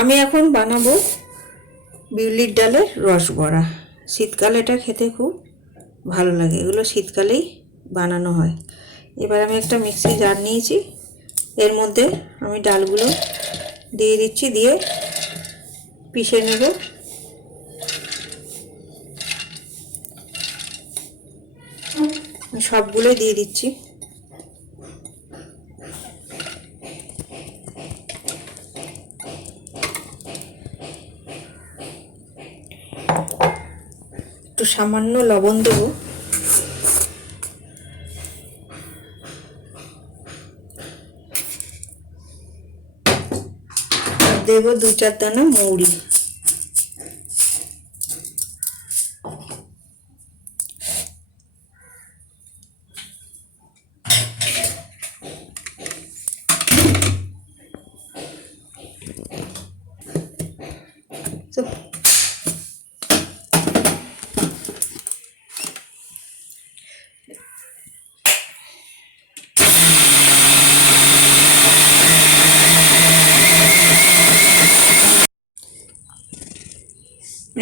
আমি এখন বানাবো বিউলির ডালের রসবড়া। শীতকালে এটা খেতে খুব ভালো লাগে, এগুলো শীতকালেই বানানো হয়। এবার আমি একটা মিক্সি জার নিয়েছি, এর মধ্যে আমি ডালগুলো দিয়ে দিচ্ছি, দিয়ে পিষে নেব। সবগুলোই দিয়ে দিচ্ছি। একটু সামান্য লবণ দেবো, দেব 2-4 দানা মৌরি।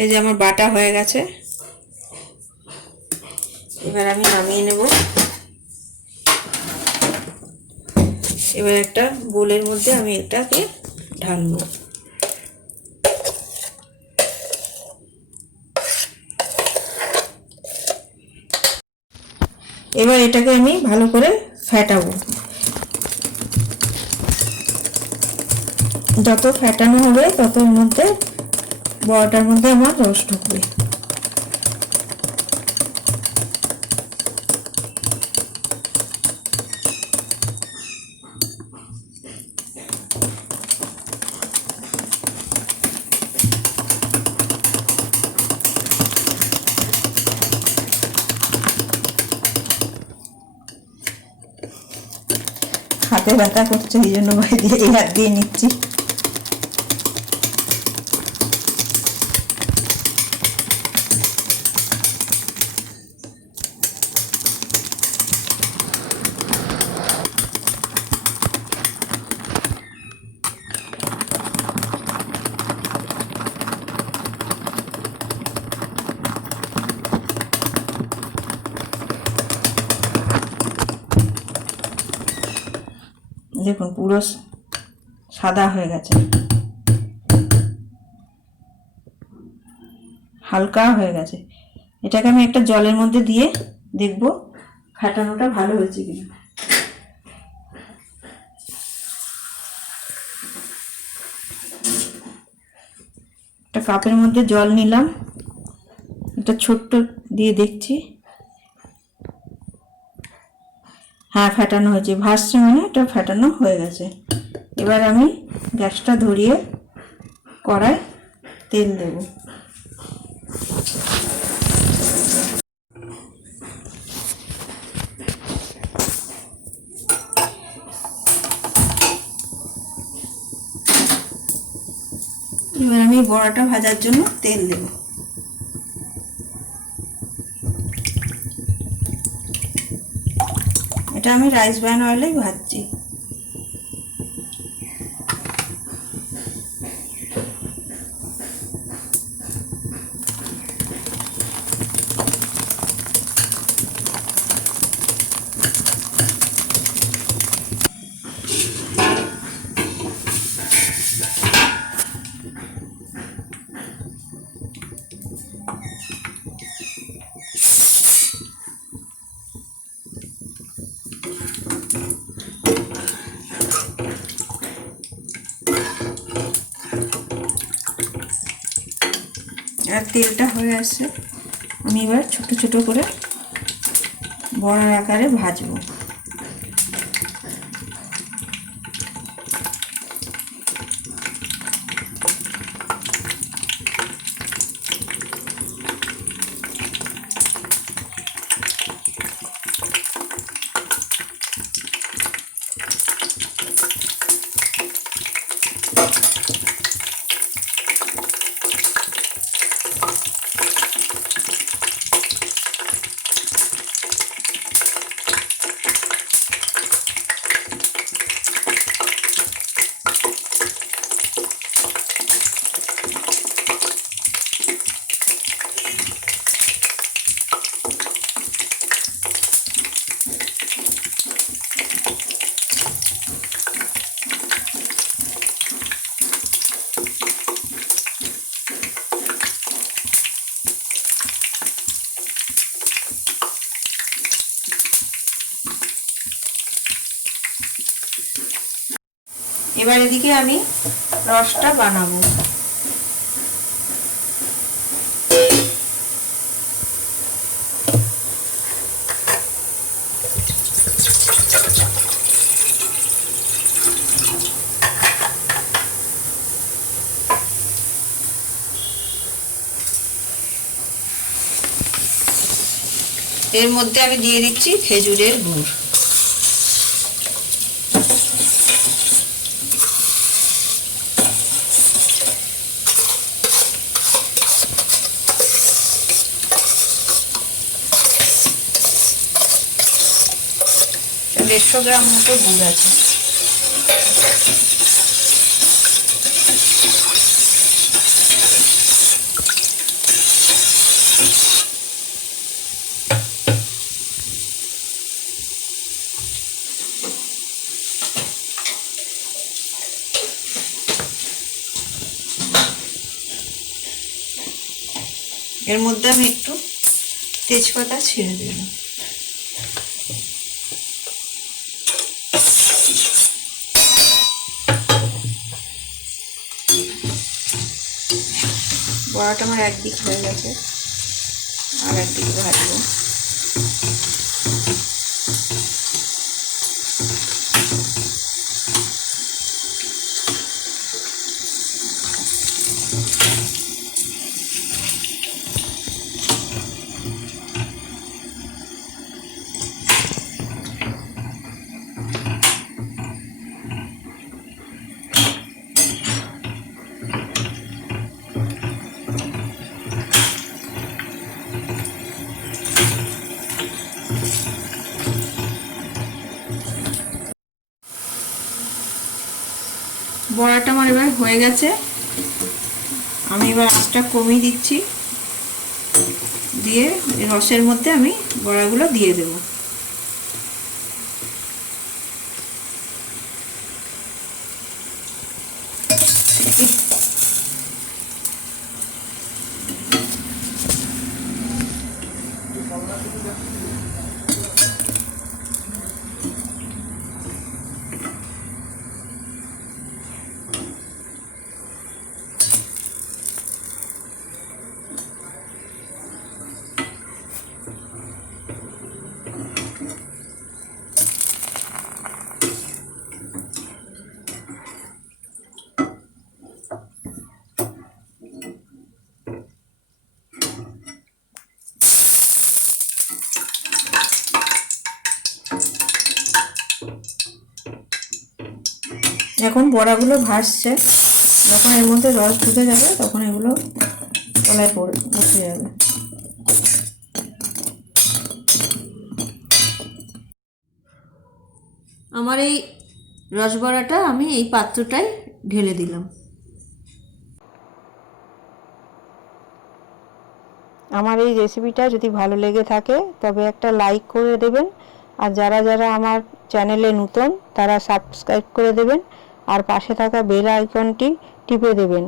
এই যে আমার বাটা হয়ে গেছে, এবার আমি নামিয়ে নেব। এবার একটা বোলের মধ্যে আমি এটাকে ঢালবো। এবার এটাকে আমি ভালো করে ফেটাবো। যত ফেটানো হবে তত এর মধ্যে বড়াটার মধ্যে আমার রস ঢুকবে। হাতে ব্যথা করছে, এই জন্য ভাই দিয়ে এই হাত দিয়ে নিচ্ছি। দেখুন পুরো সাদা হয়ে গেছে, হালকা হয়ে গেছে। এটাকে আমি একটা জলের মধ্যে দিয়ে দেখব ফাটানোটা ভালো হয়েছে কিনা। একটা কাপের মধ্যে জল নিলাম, একটা ছোট্ট দিয়ে দেখছি। হ্যাঁ, ফাটানো হয়েছে, ভাসছে, মানে এটা ফাটানো হয়ে গেছে। এবার আমি গ্যাসটা ধরিয়ে কড়াই তেল দেব। এবার আমি বড়াটা ভাজার জন্য তেল দেব। এটা আমি রাইস ব্র্যান অয়েলেই ভাজছি। আর তেলটা হয়ে আসছে, আমি এবার ছোট ছোট করে বড়ার আকারে ভাজবো। এবার এদিকে আমি রসটা বানাবো। এর মধ্যে আমি দিয়ে দিচ্ছি খেজুরের গুড়। দেড়শো গ্রাম মতো গুড় আছে। এর মধ্যে আমি একটু তেজপাতা ছেড়ে দিলাম। বড়াটা আমার একদিক হয়ে গেছে, আর একদিক ভাজবো। বড়াটা আমার এবার হয়ে গেছে। আমি এবার আঁচটা কমিয়ে দিচ্ছি, দিয়ে রসের মধ্যে আমি বড়াগুলো দিয়ে দেব। এখন বড়াগুলো ভাসছে, যখন এর মধ্যে রস ঢুকে যাবে তখন এগুলো তলায় বসে যাবে। আমার এই রসবড়াটা আমি এই পাত্রটায় ঢেলে দিলাম। আমার এই রেসিপিটা যদি ভালো লেগে থাকে তবে একটা লাইক করে দেবেন, আর যারা যারা আমার চ্যানেলে নতুন তারা সাবস্ক্রাইব করে দেবেন, আর পাশে থাকা বেল আইকনটি টিপে দেবেন।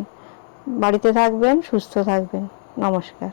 বাড়িতে থাকবেন, সুস্থ থাকবেন। নমস্কার।